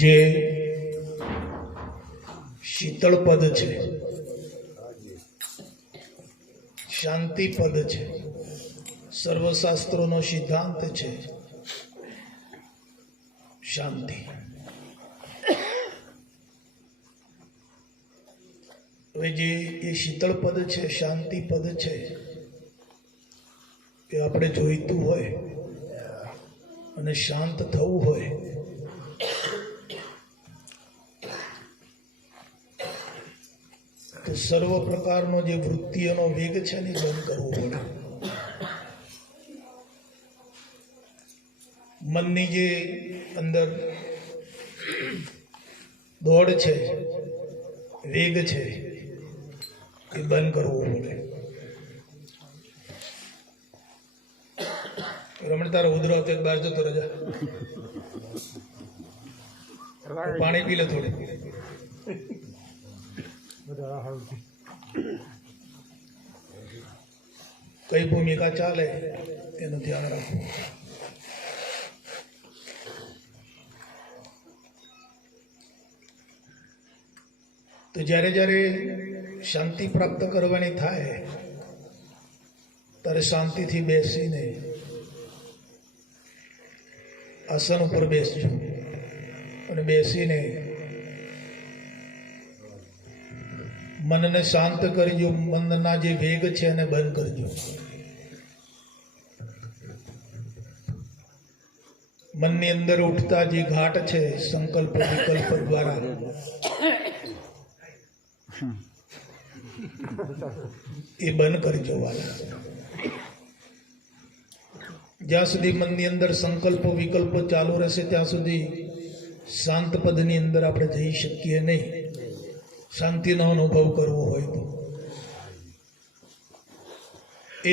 જે શીતળ પદ છે, શાંતિ પદ છે, સર્વશાસ્ત્રોનો સિદ્ધાંત છે શાંતિ. હવે જે એ શીતળ પદ છે, શાંતિ પદ છે, એ આપણે જોઈતું હોય અને શાંત થવું હોય તો સર્વ પ્રકારનો જે વૃત્તિઓનો વેગ છે ને બંધ કરવો પડે. મનની જે અંદર દોડ છે, વેગ છે, એ બંધ કરવો પડે. રમણ તારો ઉધરો તો બહાર જતો રજા, પાણી પી લે થોડી. કઈ ભૂમિકા ચાલે એનું ધ્યાન રાખવું. તો જ્યારે જ્યારે શાંતિ પ્રાપ્ત કરવાની થાય ત્યારે શાંતિથી બેસીને આસન ઉપર બેસજો અને બેસીને મનને શાંત કરજો. મનના જે વેગ છે એને બંધ કરજો. મનની અંદર ઉઠતા જે ઘાટ છે સંકલ્પ વિકલ્પ દ્વારા એ બંધ કરજો. વાલા, જ્યાં સુધી મનની અંદર સંકલ્પો વિકલ્પો ચાલુ રહેશે ત્યાં સુધી શાંત પદની અંદર આપણે જઈ શકીએ નહીં. શાંતિનો અનુભવ કરવો હોય તો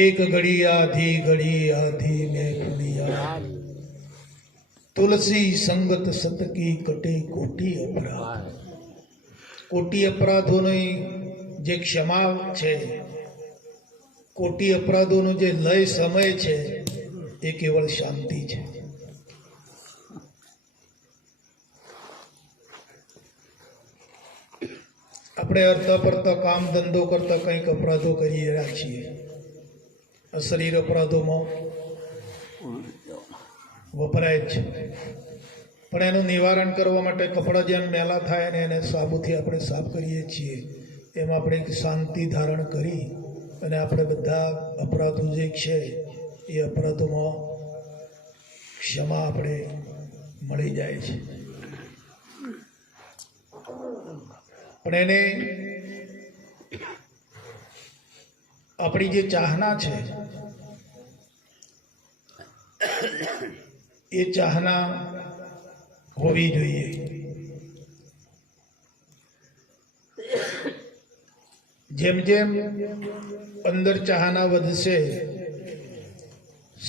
એક ઘડી આધી મેં પુનિયા, તુલસી સંગત સતકી કટે કોટી અપરાધ. કોટી અપરાધોની જે ક્ષમા છે, કોટી અપરાધોનો જે લય સમય છે એ કેવળ શાંતિ છે. આપણે અર્થા પરતા કામ ધંધો કરતા કંઈક અપરાધો કરી રહ્યા છીએ. અશરીર અપરાધોમાં વપરાય જ છે, પણ એનું નિવારણ કરવા માટે કપડાં જેમ મેલા થાય ને એને સાબુથી આપણે સાફ કરીએ છીએ, એમાં આપણે એક શાંતિ ધારણ કરી અને આપણે બધા અપરાધો જે છે એ અપરાધોમાં ક્ષમા આપણે મળી જાય છે. પણ એને આપણી જે ચાહના છે એ ચાહના હોવી જોઈએ. જેમ જેમ અંદર ચાહના વધશે,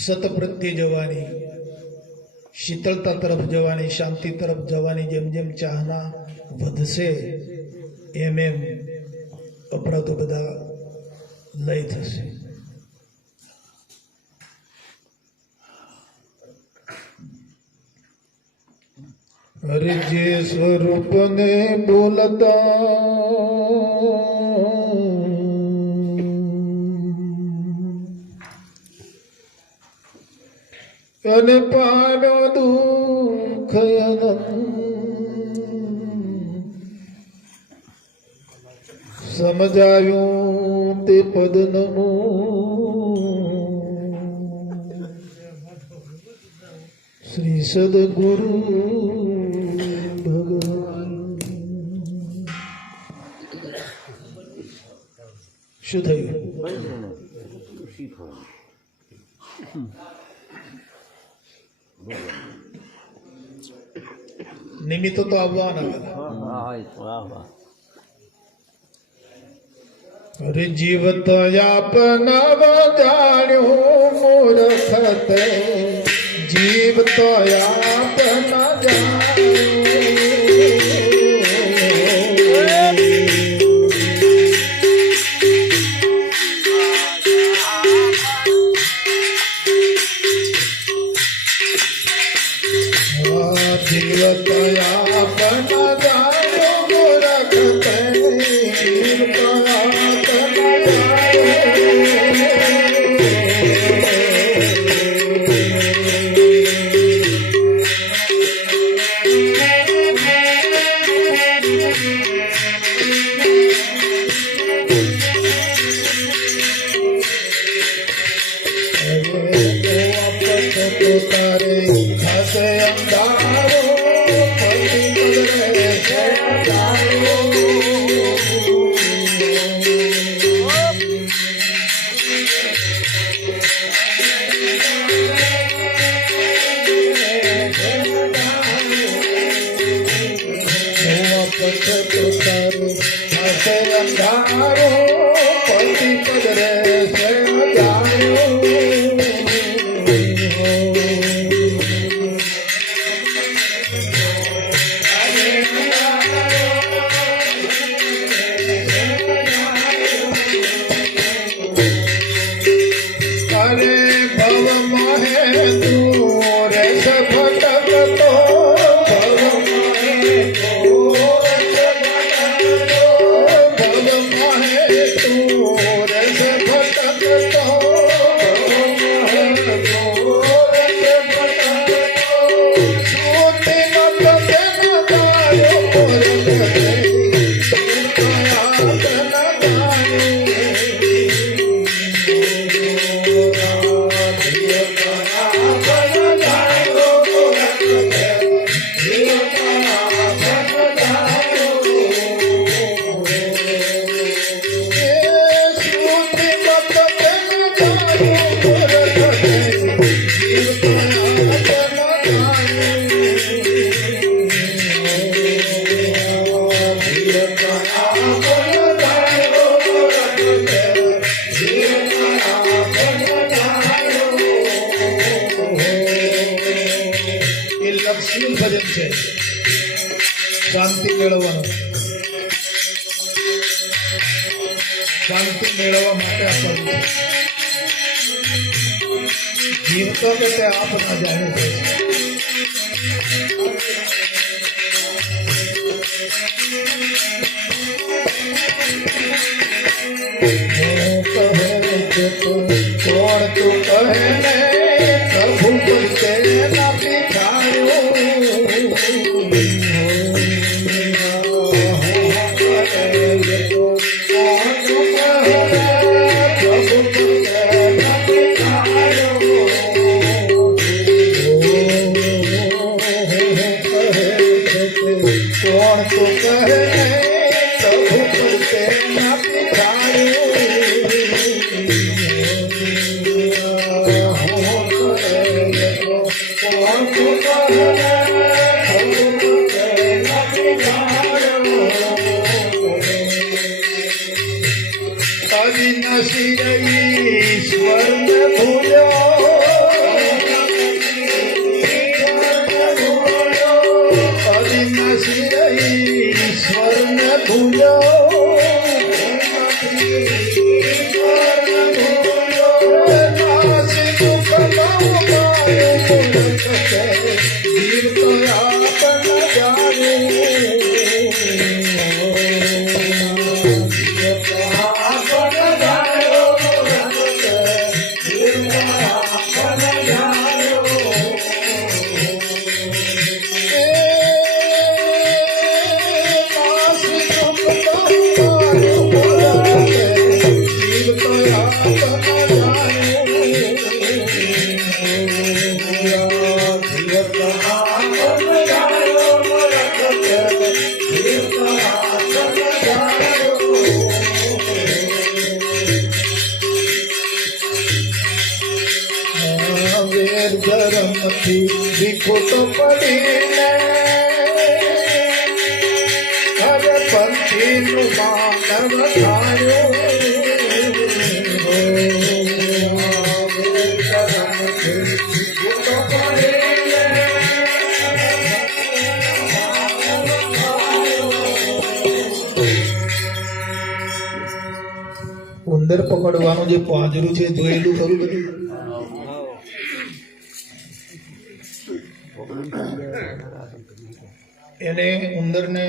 સત પ્રત્યે જવાની, શીતળતા તરફ જવાની, શાંતિ તરફ જવાની જેમ જેમ ચાહના વધશે એમ એમ અપરાધો બધા લય થશે. અરે જે સ્વરૂપને બોલતા અને પાડો દુઃખ સમજાયું તે પદ નમો. શ્રી સદગુરુ ભગવાન. શું થયું? નિમિત્તો તો આવવાના. અરે જીવત આપનવ જાણ્યું મૂર્ખત, જીવ તો આપ ન જાણ્યું. શાંતિ મેળવવાનું, શાંતિ મેળવવા માટે આ કરવું છે. જીવતો કે તે આપ ના જાણે છે. કોણ તું કહે ને પ્રભુ બોલતે ના પીછાયો. ईश्वर ने भूलो ईश्वर ने भूलो वीर तो आप न जाने ધરમથી વિખુટ પડીને હવે પંથીનું માનવ થાયો. ઉંદર પકડવાનું જે પાંજરું છે જોયેલું ખરું બધું. એને ઉંદરને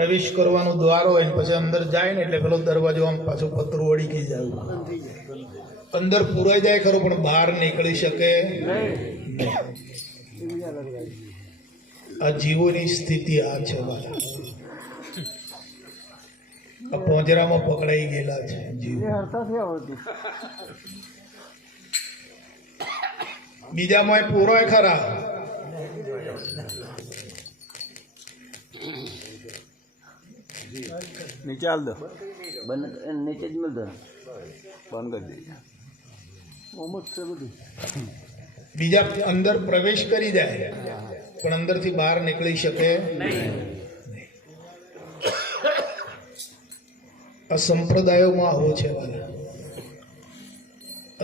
પ્રવેશ કરવાનું દ્વાર હોય ને પછી અંદર જાય ને એટલે પેલો દરવાજો આમ પાછું પતરું વળી ગઈ જાય, અંદર પૂરાઈ જાય ખરો પણ બહાર નીકળી શકે નહીં. આ જીવોની સ્થિતિ આ છે વાલા. આ પોંજરામાં પકડાઈ ગયેલા છે જીવ. બીજામાં પૂરો ખરા, નીચે હાલ દો, નીચે જ મિલ દો, બંધ કરી દે. બીજા અંદર પ્રવેશ કરી જાય પણ અંદરથી બહાર નીકળી શકે નહીં. આ સંપ્રદાયોમાં આવો છે વાલા.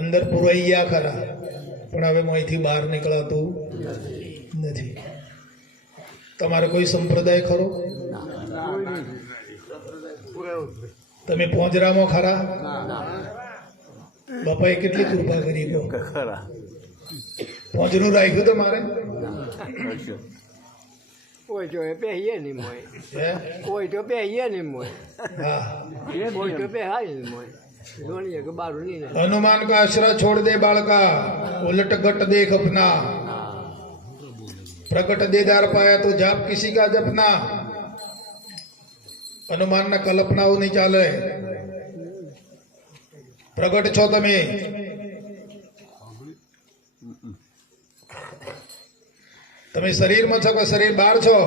અંદર પુરાઈ ગયા ખરા પણ હવે અહીંથી બહાર નીકળાતું નથી. તમારે કોઈ સંપ્રદાય ખરો? તમે પોંજરામાં ખરા? બાપાએ કેટલી કૃપા કરી ગયો. ખરા પોંજરું રાખ્યું તમારે? કોઈ તો પહેરીએ નહીં મોય, કોઈ તો પહેરીએ નહીં મોય, હા. કોઈ તો પહેરાય નહીં મોય. જોણીએ કે બારું નહીં. हनुमान का आश्रय छोड़ दे बालका, उलट गट देख अपना, प्रकट देदार पाया तो जाप किसी का जपना. हनुमान ना कल्पनाओ नहीं चाले, प्रगट छो तमे. તમે શરીરમાં છો કે શરીર બહાર છો?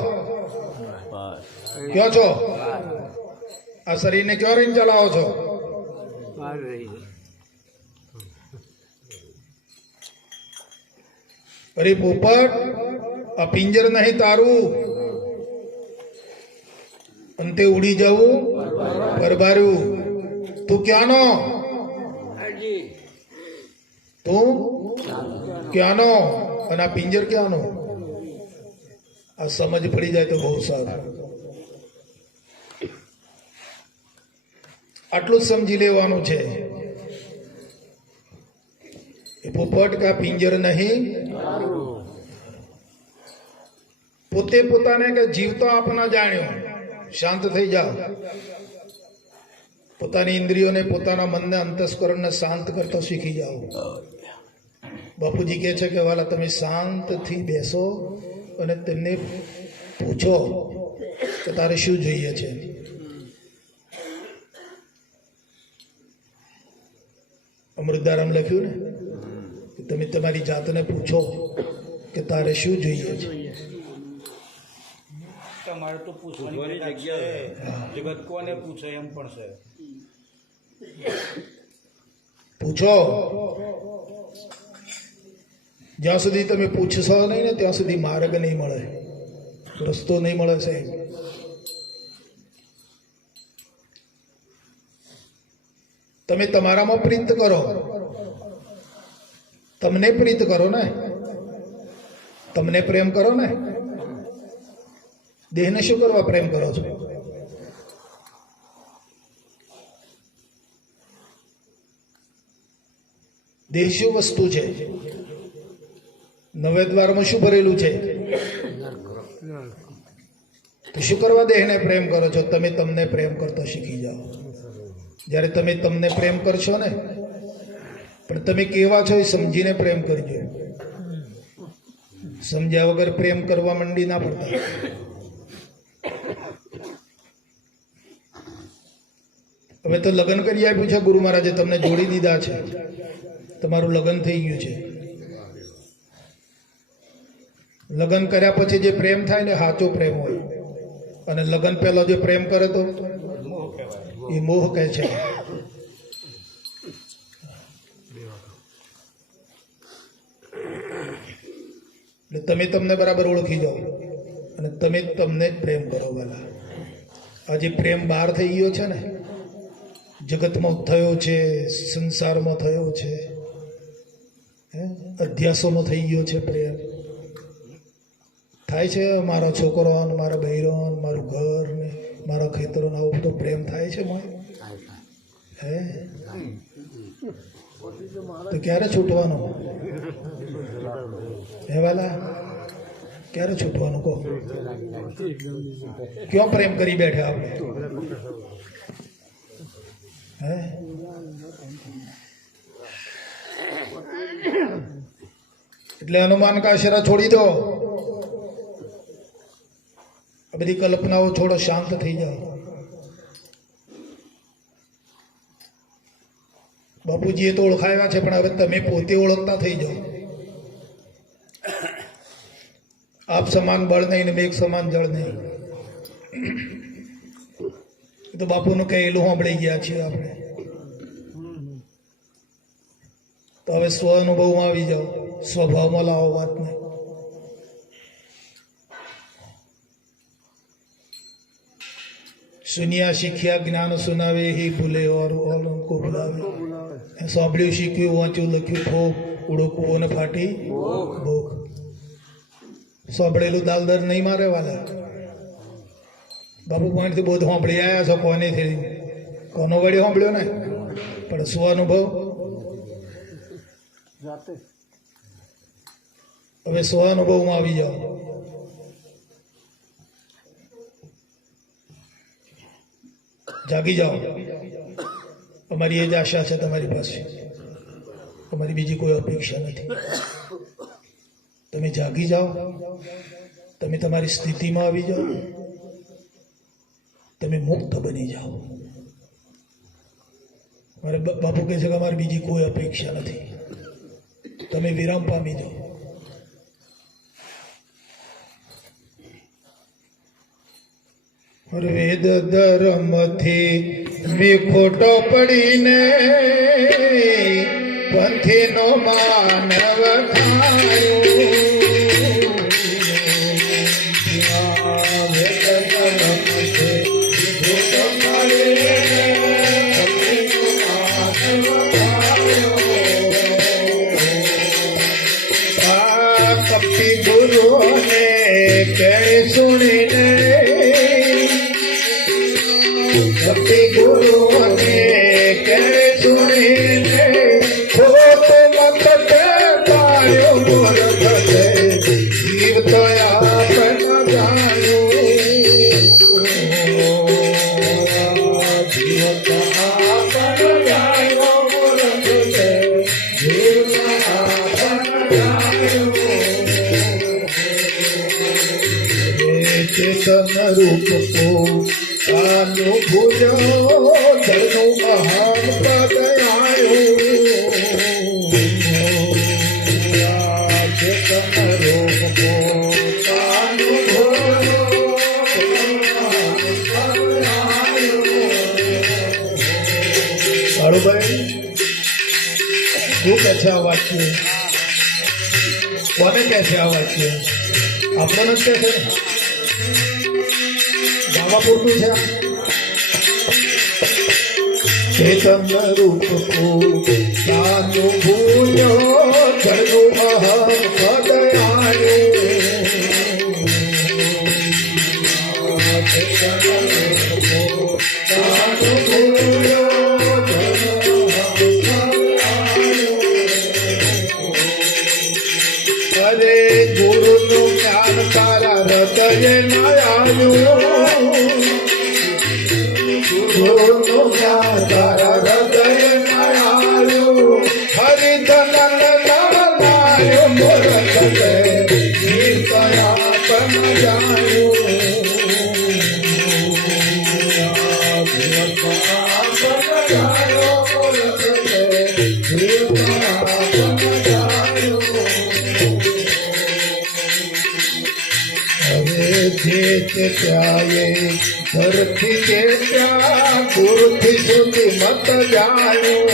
ક્યાં છો? આ શરીરને ક્યાં રહીને ચલાવો છો? બહાર રહી. અરે પોપટ, આ પિંજર નહીં તારું, અંતે ઉડી જવું પરબાર્યું. તું ક્યાંનો? તું ક્યાંનો? અને આ પિંજર ક્યાંનો? આ સમજ પડી જાય તો બહુ સારું. આટલું જ સમજી લેવાનું છે. એ પોપટ કા પિંજર નહીં, પોતે પોતાને કે જીવતો આપના જાણ્યો. શાંત થઈ જાઓ. પોતાની ઇન્દ્રિયોને, પોતાના મનને, અંતસ્કરણને શાંત કરતા શીખી જાઓ. બાપુજી કહે છે કે વાલા તમે શાંતથી બેસો અને તેમને પૂછો કે તારે શું જોઈએ છે. અમૃતધારામ લખ્યું ને કે તમે તમારી જાતને પૂછો કે તારે શું જોઈએ છે. તમારે તો પૂછવાની જગ્યા જગત કોને પૂછે એમ પણ છે. પૂછો. જ્યાં સુધી તમે પૂછશો નહીં ને ત્યાં સુધી માર્ગ નહીં મળે, રસ્તો નહીં મળે સાહેબ. તમે તમારામાં પ્રીત કરો, તમને પ્રીત કરો ને, તમને પ્રેમ કરો ને. દેહને શું કરવા પ્રેમ કરો છો? દેહ શું વસ્તુ છે? નવે દ્વારમાં શું ભરેલું છે? તો શું કરવા દેહને પ્રેમ કરો છો? તમે તમને પ્રેમ કરતા શીખી જાઓ. જ્યારે તમે તમને પ્રેમ કરશો ને, પણ તમે કેવા છો એ સમજીને પ્રેમ કરજો. સમજ્યા વગર પ્રેમ કરવા માંડી ના પડતા. હવે તો લગ્ન કરી આપ્યું છે ગુરુ મહારાજે, તમને જોડી દીધા છે, તમારું લગ્ન થઈ ગયું છે. લગ્ન કર્યા પછી જે પ્રેમ થાય ને સાચો પ્રેમ હોય, અને લગ્ન પહેલો જે પ્રેમ કરે તો એ મોહ કહે છે. એટલે તમે તમને બરાબર ઓળખી જાઓ અને તમે તમને જ પ્રેમ કરો વાલા. આ જે પ્રેમ બહાર થઈ ગયો છે ને, જગતમાં થયો છે, સંસારમાં થયો છે, અધ્યાસોમાં થઈ ગયો છે પ્રેમ. થાય છે મારા છોકરો, મારા બહેરો, મારું ઘર ને મારા ખેતરો, આવો બધો પ્રેમ થાય છે મોય. હે તો ક્યારે છૂટવાનો? હે વાલા? ક્યારે છૂટવાનું કહો? ક્યાં પ્રેમ કરી બેઠા આપણે? હે? એટલે હનુમાન કા આશરા છોડી દો. આ બધી કલ્પનાઓ છોડો, શાંત થઈ જાઓ. બાપુજીએ તો ઓળખાવ્યા છે, પણ હવે તમે પોતે ઓળખતા થઈ જાઓ. આપ સમાન બળ નહીં ને મેઘ સમાન જળ નહીં. એ તો બાપુનું કહેલું સાંભળી ગયા છીએ આપણે. તો હવે સ્વ અનુભવમાં આવી જાઓ, સ્વભાવમાં લાવો વાતને. સુનિયા શીખ્યા જ્ઞાન સુનાવે હી ભૂલે ઓર ઉनको ભૂલાવે. સાંભળ્યું, શીખ્યું, વાંચ્યું, લખ્યું ફોક, ઉડકવું અને ફાટી ભોગ. સાંભળેલું દાલદર નહીં મારે વાલા. બાપુ પોઈન્ટથી બહુ સાંભળી આવ્યા છો. કોનેથી કોનો વળી સાંભળ્યો ને, પણ સ્વ અનુભવ. હવે સ્વ અનુભવમાં આવી જાઓ. જાગી જાઓ. અમારી એ જ આશા છે તમારી પાસે. અમારી બીજી કોઈ અપેક્ષા નથી. તમે જાગી જાઓ, તમે તમારી સ્થિતિમાં આવી જાઓ, તમે મુક્ત બની જાઓ. મારે બાપુ કહે છે કે અમારી બીજી કોઈ અપેક્ષા નથી. તમે વિરામ પામી જાઓ. વેદ ધર્મથી વિખોટો પડીને પંથીનો માનવ થાયો. વેદ ધર્મથી વિખોટો પડીને પંથીનો માનવ થાયો. આ કપટી ગુરુને કહે સુણીને, કપટી ગુરુને કહે સુણીને, ખોટ મત તે પાયો મૂર્ખ તે, જીવ તો આપન જાણ્યો. જીવ તો આપન જાણ્યો મૂર્ખ તે, જીવ તો આપન જાણ્યો. ચેતન રૂપ કો અનુભૂજો ધર્મ મહાન પદ આવ્યો. ચેતન રૂપ કો અનુભૂજો કાળુભાઈ શું કહે છે આ વાક્ય? કોને કહે છે આ વાક્ય? આપણને જ કહે છે ને, ગાવા પૂરતું છે. ચેતન રૂપ કો અનુભૂજો ધર્મ મહાન પદ આવ્યો. ચેતન રૂપ કો અનુભૂજો અરે ગુરુનું જ્ઞાન તારા હૃદય ના આવ્યું. ગુરુનું જ્ઞાન તારા હૃદય ના આવ્યું. હરિધન નાયો મૂર્ખ તે, જીવ આપન જાણ્યું. જીવ આપન જાણ્યો મૂર્ખ તે, જીવ આપન જાણ્યું. જે ત્યાએ ધરતી કે ત્યાં ગુરુથી સુધી મત જાણ્યો.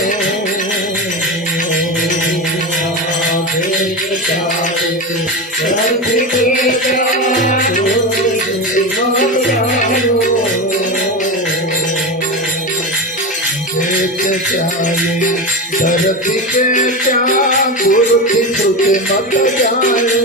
ધરતી કે ત્યાં ગુરુથી સુધી મત જાણ્યો. જે ત્યાએ ધરતી કે ત્યાં ગુરુથી સુધી મત જાણ્યો.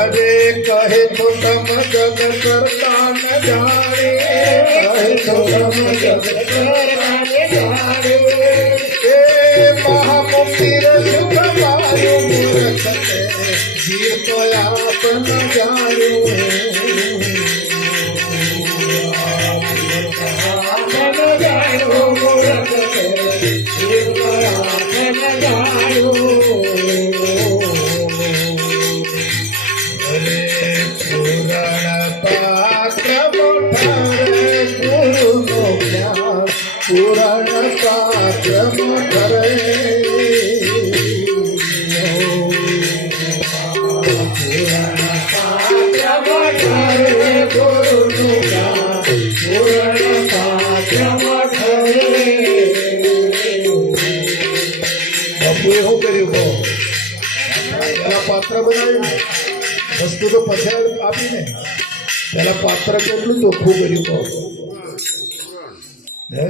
અરે કહે તો તમ જગ કરતા નથી, જાણે કહે તો બ્રહ્મ જગતરાને જાણે એ મહામુક્તિર સુખ પાયું મૂર્ખ જીવ તો આપન જાણ્યું પુરાણ પાત્ર મોઠરે બાપુએ શું કર્યું કહો પેલા પાત્ર બનાવ્યું વસ્તુ તો પછી આપીને પેલા પાત્ર કેટલું ચોખ્ખું કર્યું કહો હે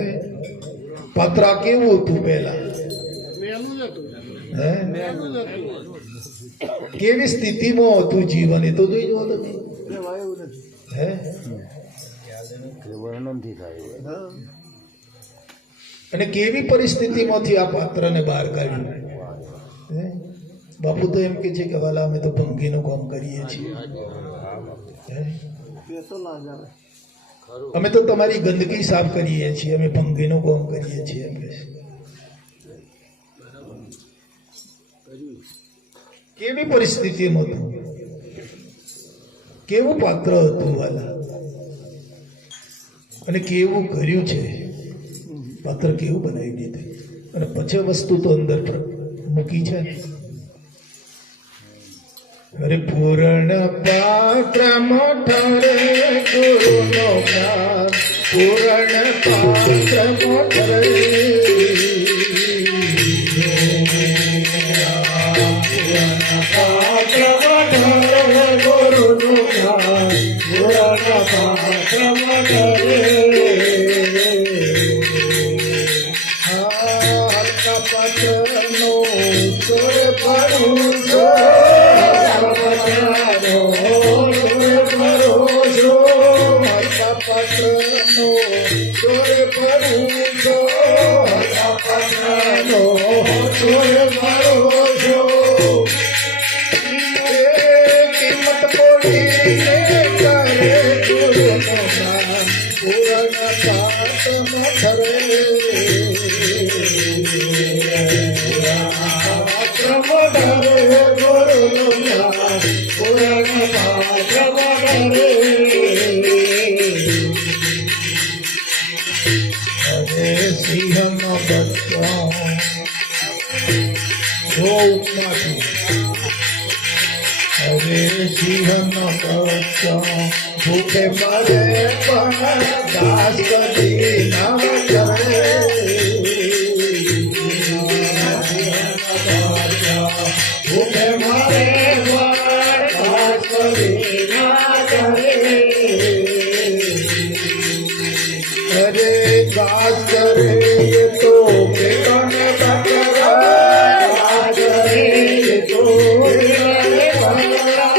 પાત્ર કેવું હતું પેલા હે કેવી સ્થિતિમાં હતું જીવન એ તો જોઈ જુઓ તમે હે વર્ણનથી થાય અને કેવી પરિસ્થિતિમાંથી આ પાત્રને બહાર કાઢ્યું હે બાપુ તો એમ કે છે કે વાલા અમે તો ભંગીનું કામ કરીએ છીએ હે અમે તો તમારી ગંદકી સાફ કરીએ છીએ અમે ભંગીનું કામ કરીએ છીએ એમ કે કેવી પરિસ્થિતિમાં હતું કેવું પાત્ર હતું વાલા અને કેવું કર્યું છે પાત્ર કેવું બનાવી દીધું અને પછી વસ્તુ તો અંદર મૂકી છે અરે પૂર્ણ પાત્ર મોઠરે ગુરુનો જ્ઞાન પૂર્ણ પાત્ર મોઠરે ગુરુનો જ્ઞાન પૂર્ણ પાત્ર મોઠરે હલકા પાત્રનો ચોર પડું છો પાત્રનો ચોર પડું છો પાત્રનો ચોર પડો છો કિંમત પોડીને કરે ગુરુનો જ્ઞાન પૂર્ણ પાત્ર મોઠરે પાત્ર મોઠરે ગુરુનો જ્ઞાન પૂર્ણ પાત્ર મોઠરે સિંહનો બચ્ચો ગૌમાંથી હવે સિંહનો બચ્ચો ભૂખે મરે પણ દાસ કદી ના કરે ભૂખે મરે પણ દાસ કદી ના કરે અરે દાસ કરે તો પેટને બકરા દાસ કરે તો પેટને બકરા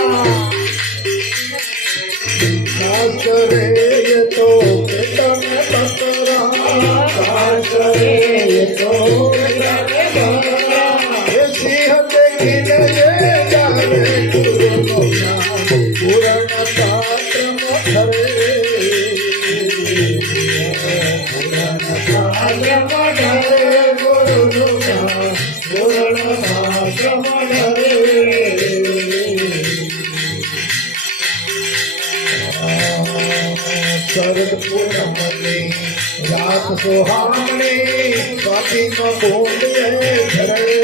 દાસ કરે તો પેટને બકરા દાસ કરે તો પેટને બકરા એ સિંહ દેખીને જાવે ગુરુનો જ્ઞાન પૂર્ણ પાત્ર મોઠરે શરદ પૂનમની રાત સોહામણી સ્વાતિનો બૂંદ ધરે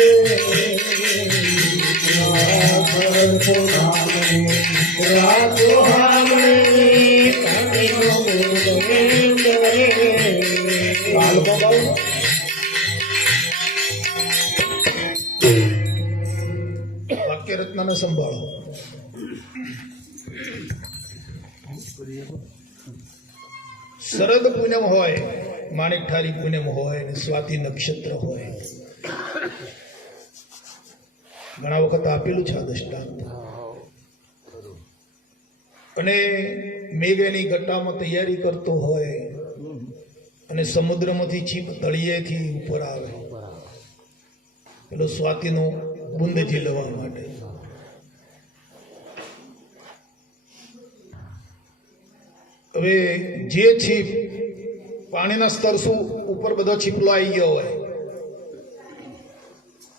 શરદ પૂનમની રાત સોહામણી સ્વાતિનો બૂંદ ધરે હાલ બાબા વાક્ય રચનાને સંભાળો શરદ પૂનમ હોય માણિક ઠારી પૂનમ હોય ને સ્વાતિ નક્ષત્ર હોય ઘણા વખત આપેલું છે આ દ્રષ્ટાંત અને મેઘ એની ગટ્ટામાં તૈયારી કરતો હોય અને સમુદ્રમાંથી છીપ તળિયેથી ઉપર આવે પેલો સ્વાતિનું બુંદ ઝીલવા માટે. હવે જે છીપ પાણીના સ્તર શું ઉપર બધો છીપલો આવી ગયો હોય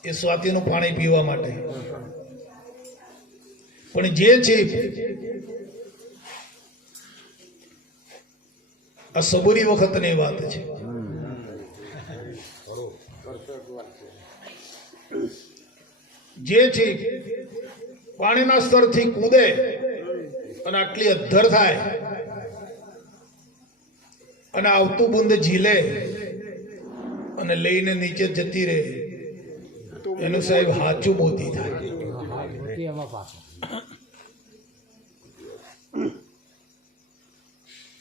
એ સ્વાતિનું પાણી પીવા માટે, પણ જે છીપ આ સબૂરી વખતની વાત છે. જે છીપ પાણીના સ્તરથી કૂદે અને આટલી અદ્ધર થાય અને આવતું બુંદ ઝીલે અને લઈને નીચે જતી રહે એનું સાહેબ હાચું મોતી થાય.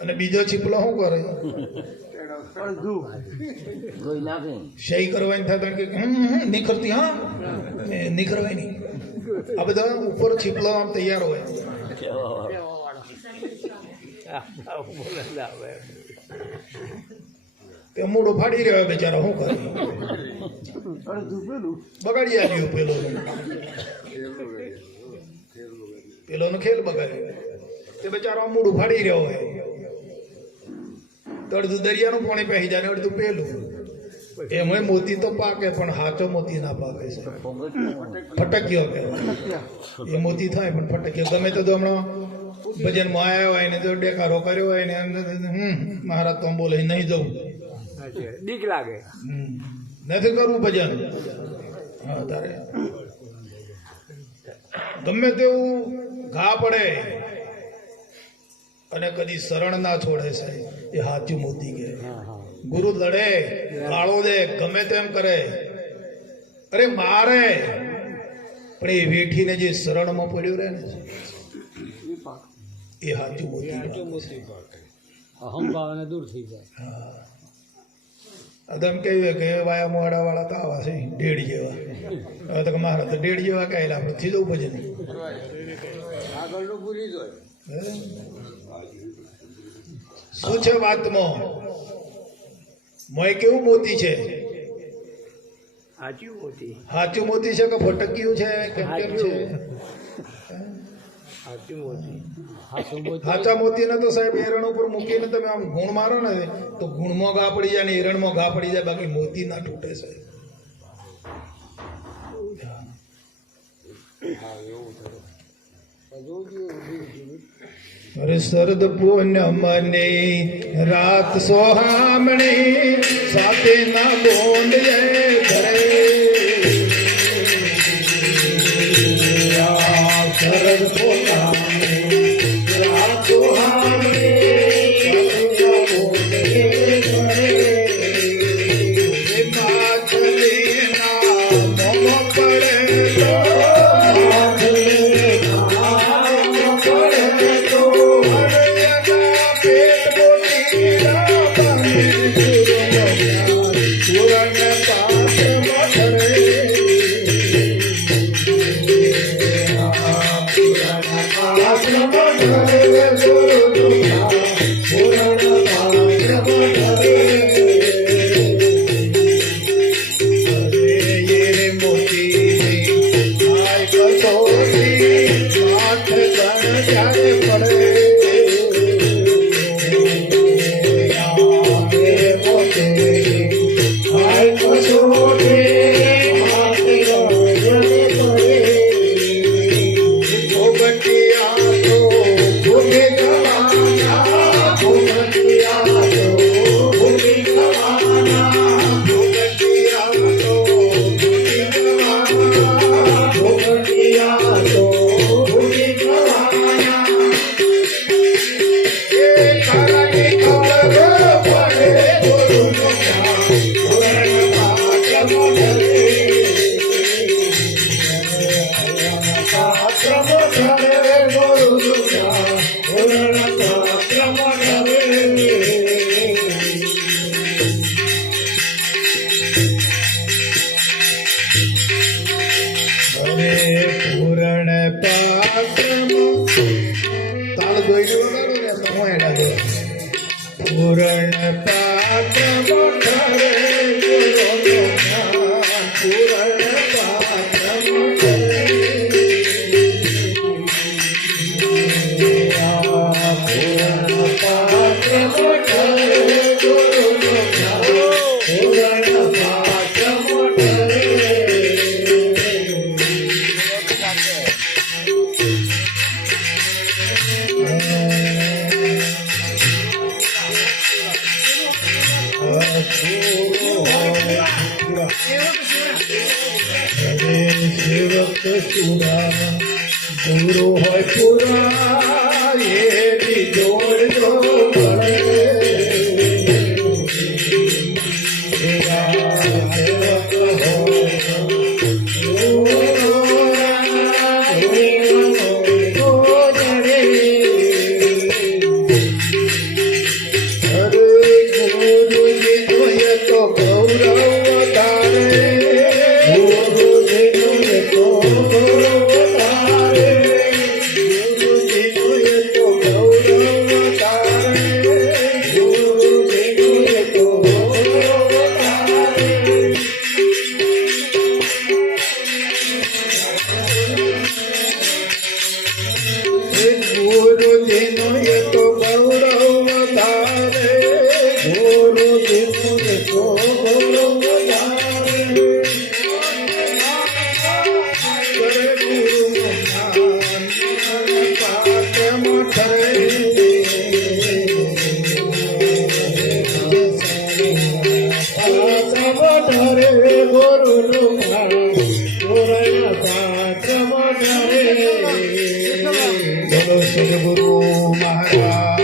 અને બીજો છીપલો શું કરે? ધોઈ નાખે. સહી કરવાની થાય કે નીકળતી, હા નીકળવાય નહીં. આ બધા ઉપર છીપલો આમ તૈયાર હોય. તે મૂળું ફાડી રહ્યો બેચારો, શું કરે? બગાડી આવ્યું પેલોનો ખેલ બગાડ્યો. તે બેચારો મૂળું ફાડી રહ્યો હોય તો અડધું દરિયાનું પાણી પહેરી જાય ને અડધું પેલું. એમાં મોતી તો પાકે પણ હાચો મોતી ના પાકે છે. ફટક્યો કહેવાય. એ મોતી થાય પણ ફટક્યો. ગમે તો હમણાં ભજનમાં આવ્યા હોય ને તો ડેકારો કર્યો હોય ને મહારાજ તો બોલે નહીં જવું, બીક લાગે, નથી કરવું ભજન. હા તારે ગમે તેવું ઘા પડે અને કદી શરણ ના છોડે છે એ હાચું મોતી કે. ગુરુ લડે, ગાળો દે, ગમે તેમ કરે, અરે મારે, પણ એ વેઠીને જે શરણમાં પડ્યું રહે ને એ હાચું મોતી. અહંભાવ દૂર થઈ જાય. હા, અદમ કહ્યું કે વાયા મોડા વાળા તો આવા છે ડેઢ જેવા. હવે તો મારા તો ડેઢ જેવા કહેલા, આપણે થી જવું ભજન. આગળનું પૂરી જ હોય. શું છે વાતમાં? મોય કેવું મોતી છે? સાચું મોતી. હાચું મોતી છે કે ફટક્યું છે કે કેમ છે? સાચું મોતી. હાચા મોતીને તો સાહેબ એરણ ઉપર મૂકીને તમે આમ ગુણ મારો ને તો ગુણમાં ઘા પડી જાય ને એરણમાં ઘા પડી જાય, બાકી મોતી ના તૂટે સાહેબ. અરે શરદ પૂનમની રાત સોહામણી સાથે ના બોંડ ઘરે શરદ પૂનમની રાત સોહામણી પૂરણ પાત્ર પાત્ર મોઢરે ગુરુનું જ્ઞાન પૂરણ પાત્ર મોઢરે પૂરણ પાત્ર મોઢરે ગુરુનું જ્ઞાન પૂરણ પાત્ર મોઢરે સેવક સુરા ગુરુ હોય પુરા એ જોડજો બોલો સદગુરુ મહારાજ